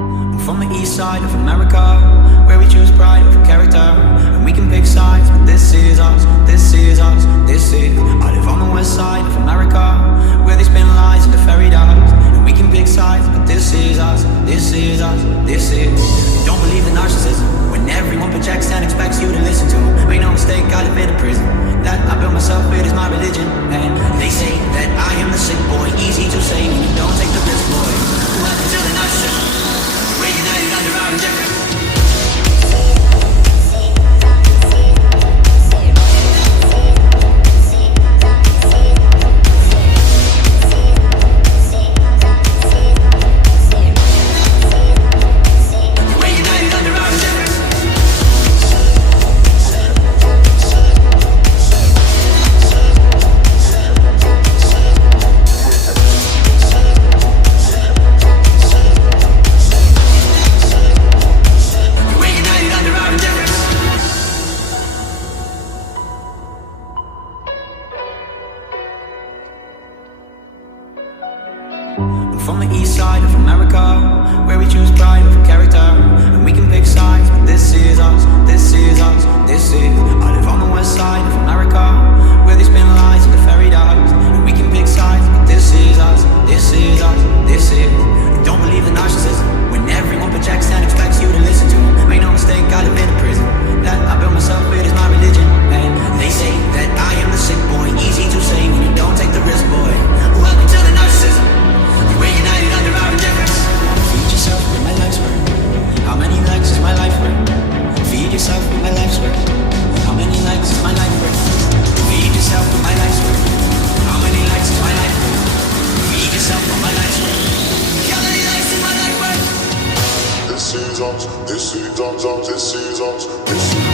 I'm from the east side of America, where we choose pride over character. And we can pick sides, but this is us, this is us, this is. I live on the west side of America, where they spin lies into fairy dust. And we can pick sides, but this is us, this is us, this is. Don't believe in narcissism, when everyone projects and expects you to listen to them. Make no mistake, I live in a prison that I built myself, it is my religion. And they say that I am the sick boy, easy to say when you don't take the risk, boy. Welcome to the narcissism, we're united under our indifference. I'm from the east side of America, where we choose pride over character. And we can pick sides, but this is us, this is us, this is. I live on the west side of America, where they spin lies into fairy dust. And we can pick sides, but this is us, this is us, this is. And don't believe in narcissism, when everyone projects and expects you to listen to them. Make no mistake, I live in a prison that I built myself, it is my religion. And they say that I am the sick boy, easy to say when you don't take the risk, boy. Welcome to the narcissism, we're united under our indifference. Feed yourself with my life's work. How many likes is my life worth? Feed yourself with my life's work. How many likes is my life worth? Feed yourself with my life's work. How many likes is my life worth? Feed yourself with my life's work. How many likes is my life worth? This is us, this is us, this is us, this is us.